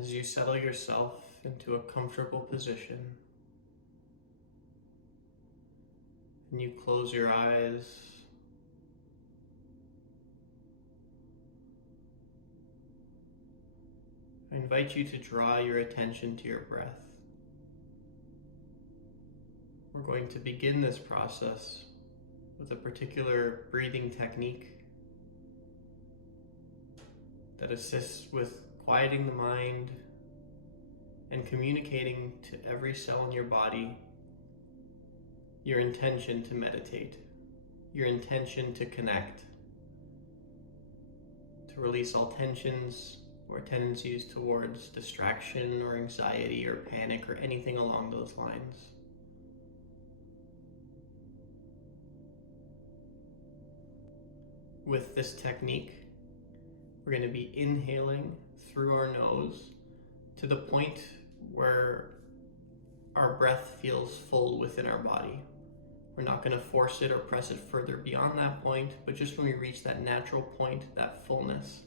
As you settle yourself into a comfortable position and you close your eyes, I invite you to draw your attention to your breath. We're going to begin this process with a particular breathing technique that assists with quieting the mind and communicating to every cell in your body your intention to meditate, your intention to connect, to release all tensions or tendencies towards distraction or anxiety or panic or anything along those lines. With this technique, we're going to be inhaling through our nose to the point where our breath feels full within our body. We're not going to force it or press it further beyond that point, but just when we reach that natural point, that fullness.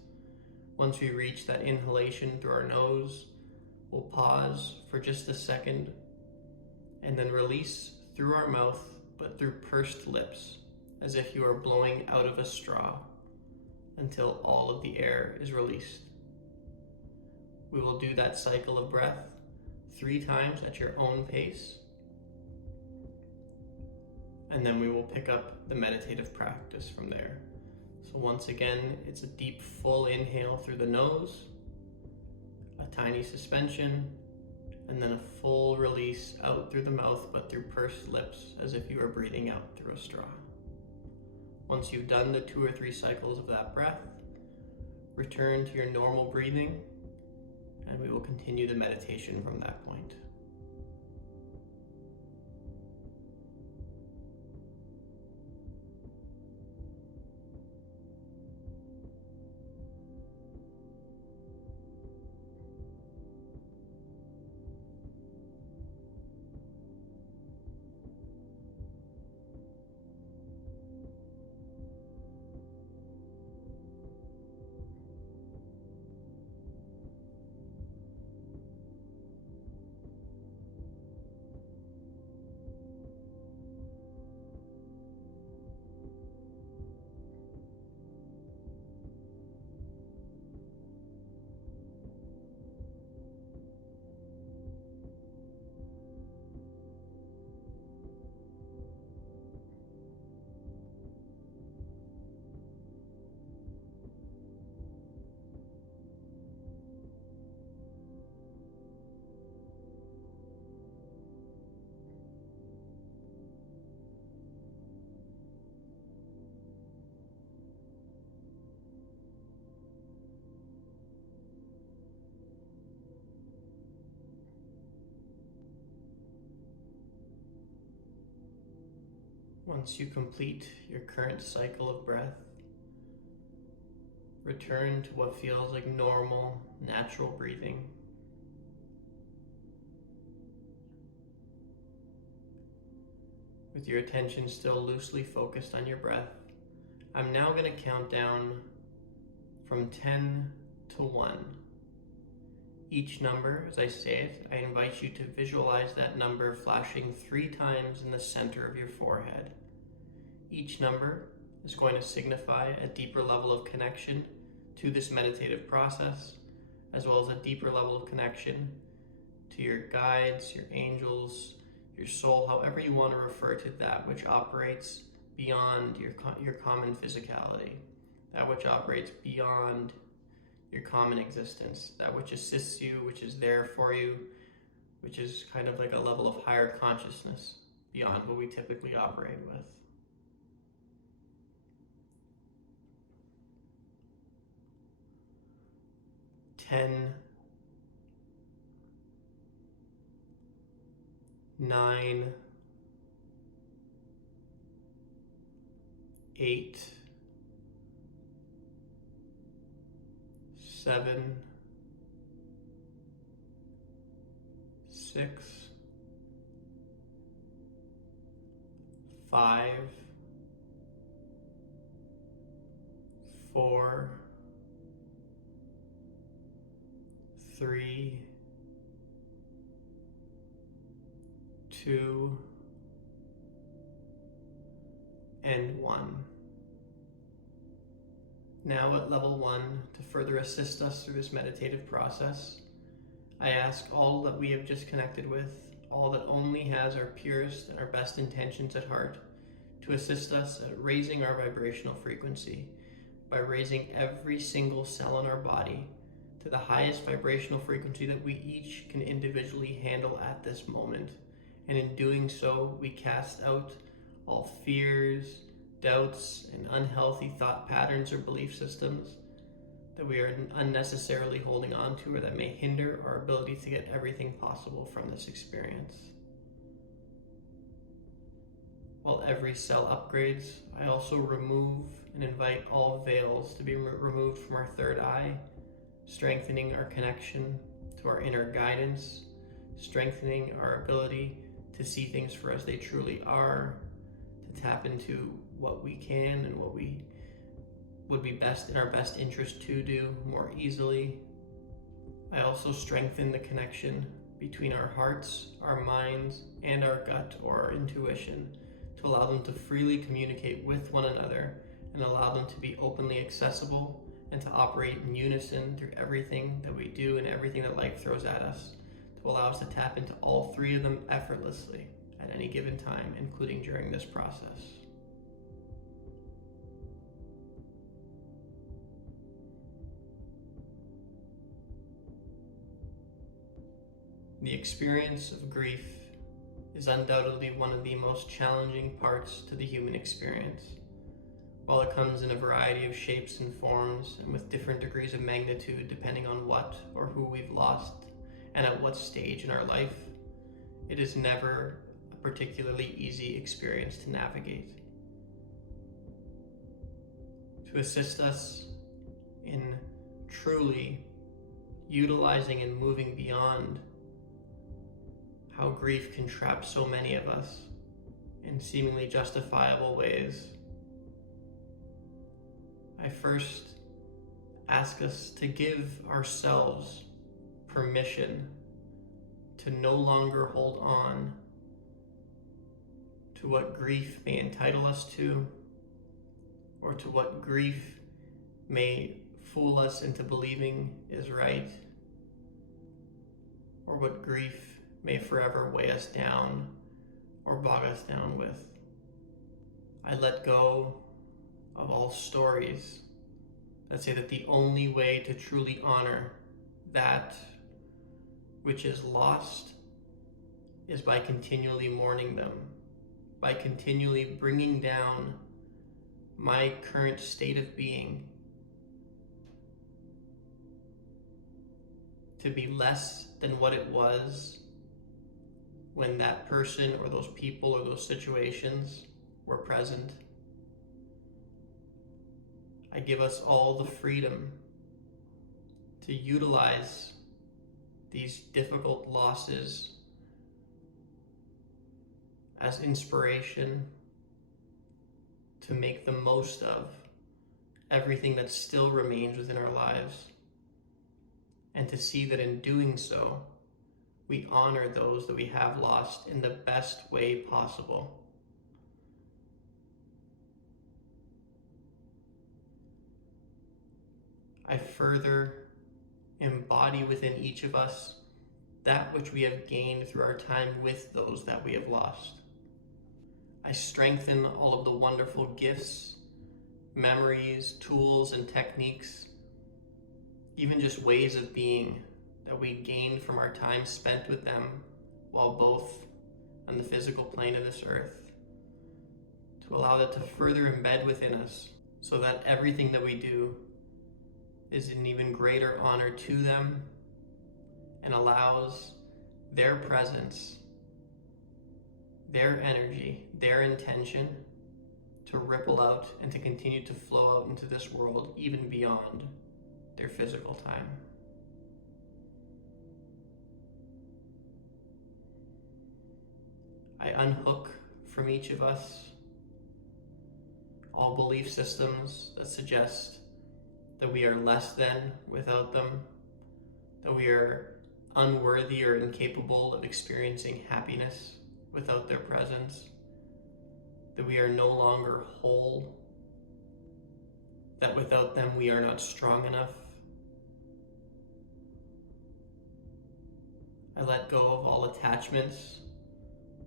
Once we reach that inhalation through our nose, we'll pause for just a second and then release through our mouth, but through pursed lips, as if you are blowing out of a straw, until all of the air is released. We will do that cycle of breath 3 times at your own pace, and then we will pick up the meditative practice from there. So once again, it's a deep, full inhale through the nose, a tiny suspension, and then a full release out through the mouth, but through pursed lips, as if you were breathing out through a straw. Once you've done the 2 or 3 cycles of that breath, return to your normal breathing, and we will continue the meditation from that point. Once you complete your current cycle of breath, return to what feels like normal, natural breathing. With your attention still loosely focused on your breath, I'm now going to count down from 10 to 1. Each number, as I say it, I invite you to visualize that number flashing 3 times in the center of your forehead. Each number is going to signify a deeper level of connection to this meditative process, as well as a deeper level of connection to your guides, your angels, your soul, however you want to refer to that which operates beyond your common physicality, that which operates beyond your common existence, that which assists you, which is there for you, which is kind of like a level of higher consciousness beyond what we typically operate with. 10, 9, 8, 7, 6, 5, 4, 3, 2, and 1. Now at level 1, to further assist us through this meditative process, I ask all that we have just connected with, all that only has our purest and our best intentions at heart, to assist us at raising our vibrational frequency by raising every single cell in our body to the highest vibrational frequency that we each can individually handle at this moment. And in doing so, we cast out all fears, doubts, and unhealthy thought patterns or belief systems that we are unnecessarily holding on to or that may hinder our ability to get everything possible from this experience. While every cell upgrades, I also remove and invite all veils to be removed from our third eye, strengthening our connection to our inner guidance, strengthening our ability to see things for as they truly are, to tap into what we can and what we would be best in our best interest to do more easily. I also strengthen the connection between our hearts, our minds, and our gut or our intuition to allow them to freely communicate with one another and allow them to be openly accessible and to operate in unison through everything that we do and everything that life throws at us, to allow us to tap into all three of them effortlessly at any given time, including during this process. The experience of grief is undoubtedly one of the most challenging parts to the human experience. While it comes in a variety of shapes and forms and with different degrees of magnitude depending on what or who we've lost and at what stage in our life, it is never a particularly easy experience to navigate. To assist us in truly utilizing and moving beyond how grief can trap so many of us in seemingly justifiable ways, I first ask us to give ourselves permission to no longer hold on to what grief may entitle us to, or to what grief may fool us into believing is right, or what grief may forever weigh us down or bog us down with. I let go of all stories that say that the only way to truly honor that which is lost is by continually mourning them, by continually bringing down my current state of being to be less than what it was when that person or those people or those situations were present. I give us all the freedom to utilize these difficult losses as inspiration to make the most of everything that still remains within our lives, and to see that in doing so, we honor those that we have lost in the best way possible. I further embody within each of us that which we have gained through our time with those that we have lost. I strengthen all of the wonderful gifts, memories, tools, and techniques, even just ways of being that we gained from our time spent with them while both on the physical plane of this earth, to allow that to further embed within us so that everything that we do is an even greater honor to them and allows their presence, their energy, their intention to ripple out and to continue to flow out into this world even beyond their physical time. I unhook from each of us all belief systems that suggest that we are less than without them, that we are unworthy or incapable of experiencing happiness without their presence, that we are no longer whole, that without them we are not strong enough. I let go of all attachments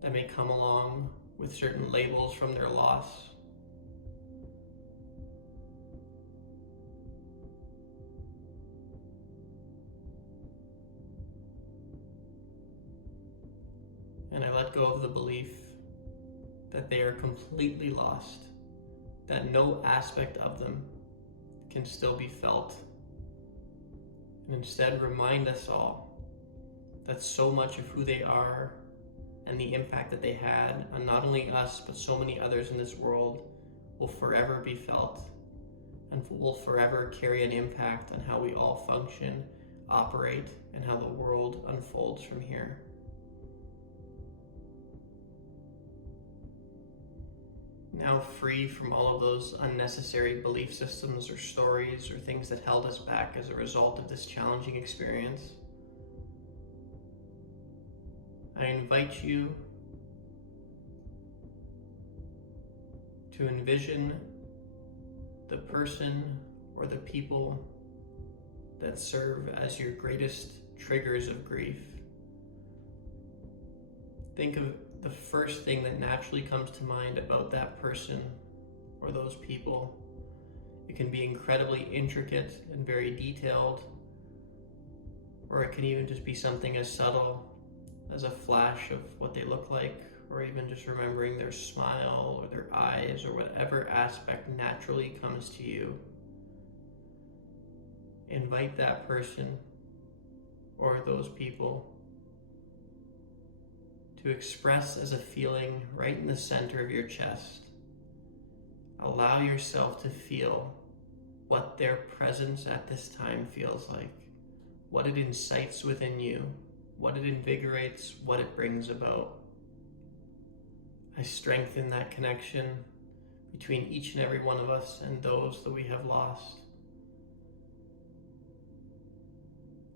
that may come along with certain labels from their loss. And I let go of the belief that they are completely lost, that no aspect of them can still be felt, and instead remind us all that so much of who they are and the impact that they had on not only us but so many others in this world will forever be felt and will forever carry an impact on how we all function, operate, and how the world unfolds from here. Now free from all of those unnecessary belief systems or stories or things that held us back as a result of this challenging experience, I invite you to envision the person or the people that serve as your greatest triggers of grief. Think of the first thing that naturally comes to mind about that person or those people. It can be incredibly intricate and very detailed, or it can even just be something as subtle as a flash of what they look like, or even just remembering their smile or their eyes or whatever aspect naturally comes to you. Invite that person or those people to express as a feeling right in the center of your chest. Allow yourself to feel what their presence at this time feels like, what it incites within you, what it invigorates, what it brings about. I strengthen that connection between each and every one of us and those that we have lost,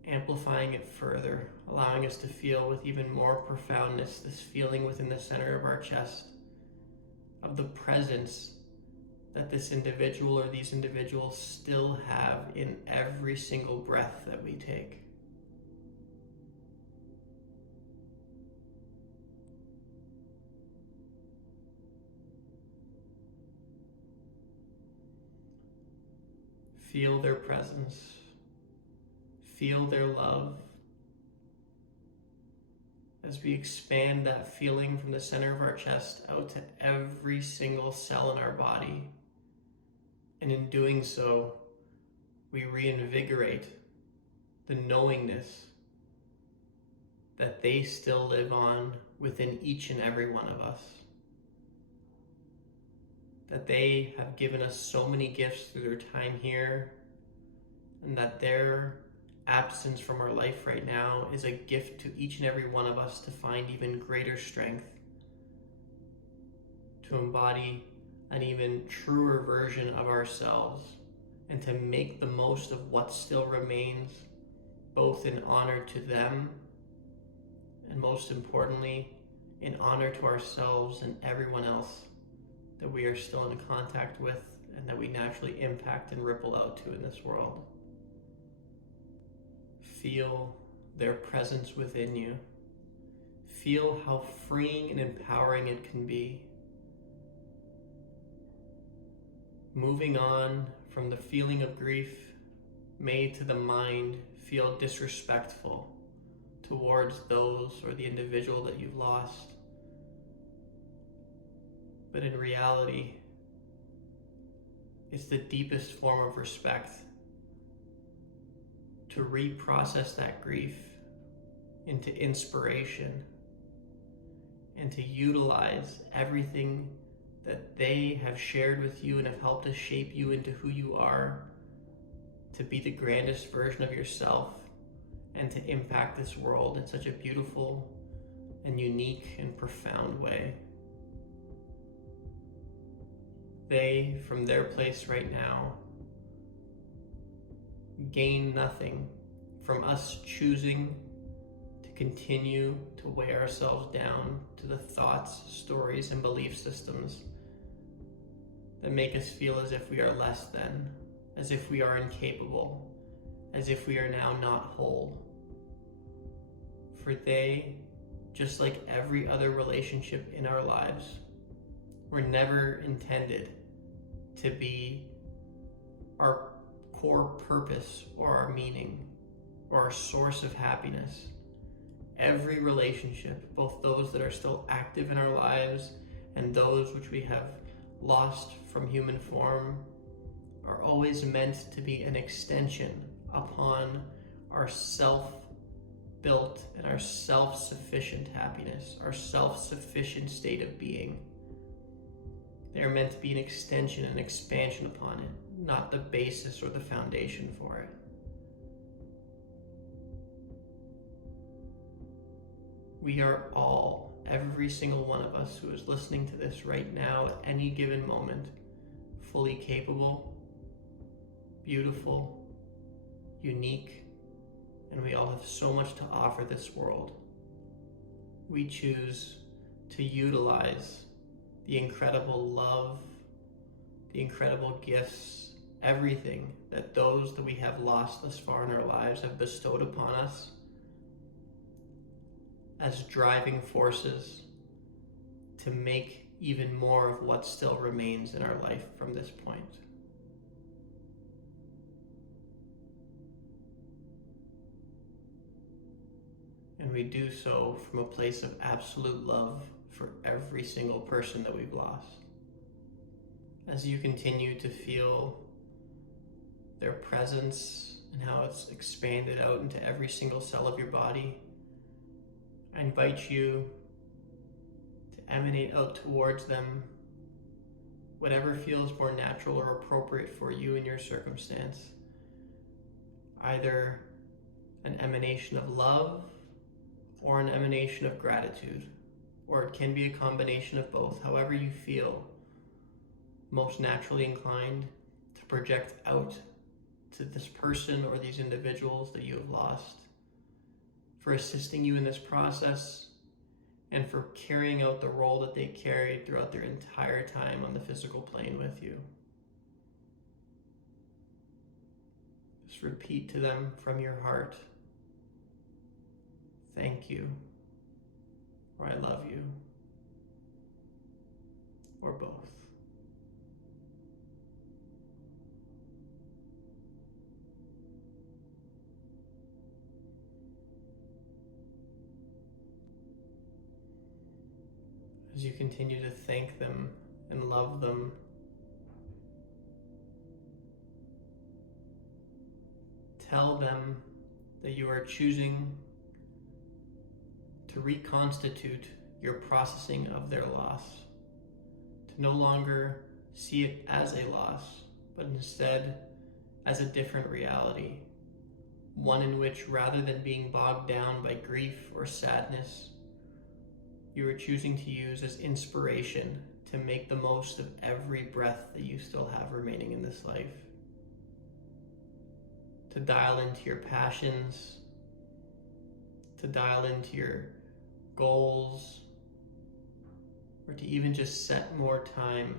amplifying it further, allowing us to feel with even more profoundness this feeling within the center of our chest of the presence that this individual or these individuals still have in every single breath that we take. Feel their presence. Feel their love. As we expand that feeling from the center of our chest out to every single cell in our body. And in doing so, we reinvigorate the knowingness that they still live on within each and every one of us. That they have given us so many gifts through their time here, and that their absence from our life right now is a gift to each and every one of us to find even greater strength, to embody an even truer version of ourselves, and to make the most of what still remains, both in honor to them and most importantly, in honor to ourselves and everyone else that we are still in contact with and that we naturally impact and ripple out to in this world. Feel their presence within you. Feel how freeing and empowering it can be. Moving on from the feeling of grief made to the mind feel disrespectful towards those or the individual that you've lost. But in reality, it's the deepest form of respect to reprocess that grief into inspiration and to utilize everything that they have shared with you and have helped to shape you into who you are, to be the grandest version of yourself and to impact this world in such a beautiful and unique and profound way. They, from their place right now, gain nothing from us choosing to continue to weigh ourselves down to the thoughts, stories, and belief systems that make us feel as if we are less than, as if we are incapable, as if we are now not whole. For they, just like every other relationship in our lives, were never intended to be our core purpose or our meaning or our source of happiness. Every relationship, both those that are still active in our lives and those which we have lost from human form, are always meant to be an extension upon our self-built and our self-sufficient happiness, our self-sufficient state of being. They are meant to be an extension and expansion upon it, not the basis or the foundation for it. We are all, every single one of us who is listening to this right now at any given moment, fully capable, beautiful, unique, and we all have so much to offer this world. We choose to utilize the incredible love, the incredible gifts, everything that those that we have lost thus far in our lives have bestowed upon us as driving forces to make even more of what still remains in our life from this point. And we do so from a place of absolute love for every single person that we've lost. As you continue to feel their presence and how it's expanded out into every single cell of your body, I invite you to emanate out towards them whatever feels more natural or appropriate for you in your circumstance. Either an emanation of love or an emanation of gratitude, or it can be a combination of both, however you feel most naturally inclined to project out to this person or these individuals that you have lost, for assisting you in this process and for carrying out the role that they carried throughout their entire time on the physical plane with you. Just repeat to them from your heart, thank you, or I love you, or both. As you continue to thank them and love them, tell them that you are choosing to reconstitute your processing of their loss, to no longer see it as a loss, but instead as a different reality, one in which rather than being bogged down by grief or sadness, you are choosing to use as inspiration to make the most of every breath that you still have remaining in this life. To dial into your passions, to dial into your goals, or to even just set more time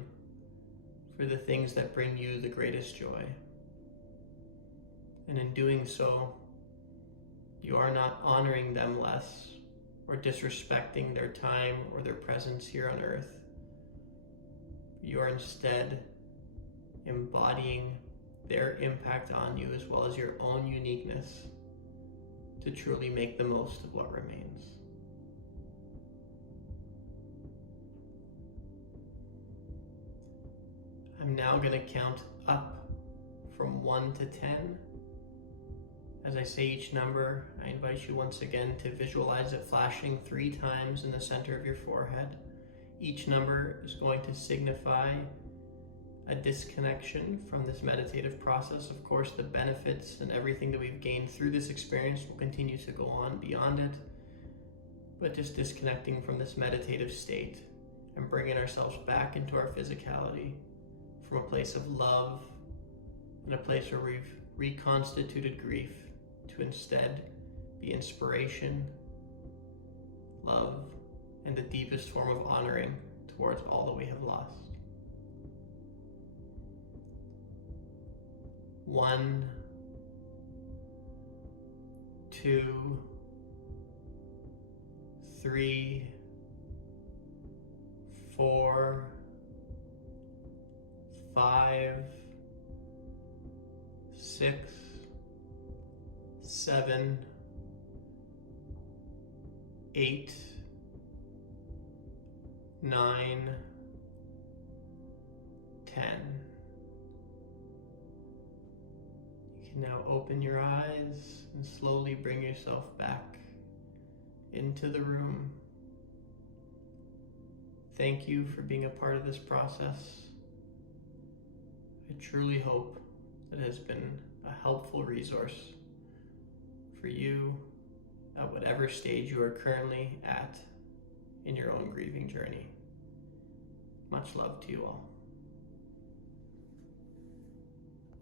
for the things that bring you the greatest joy. And in doing so, you are not honoring them less or disrespecting their time or their presence here on earth. You are instead embodying their impact on you as well as your own uniqueness to truly make the most of what remains. I'm now going to count up from 1 to 10. As I say each number, I invite you once again to visualize it flashing 3 times in the center of your forehead. Each number is going to signify a disconnection from this meditative process. Of course, the benefits and everything that we've gained through this experience will continue to go on beyond it, but just disconnecting from this meditative state and bringing ourselves back into our physicality from a place of love and a place where we've reconstituted grief to instead be inspiration, love, and the deepest form of honoring towards all that we have lost. 1, 2, 3, 4, 5, 6, 7, 8, 9, 10. You can now open your eyes and slowly bring yourself back into the room. Thank you for being a part of this process. I truly hope that it has been a helpful resource for you at whatever stage you are currently at in your own grieving journey. Much love to you all.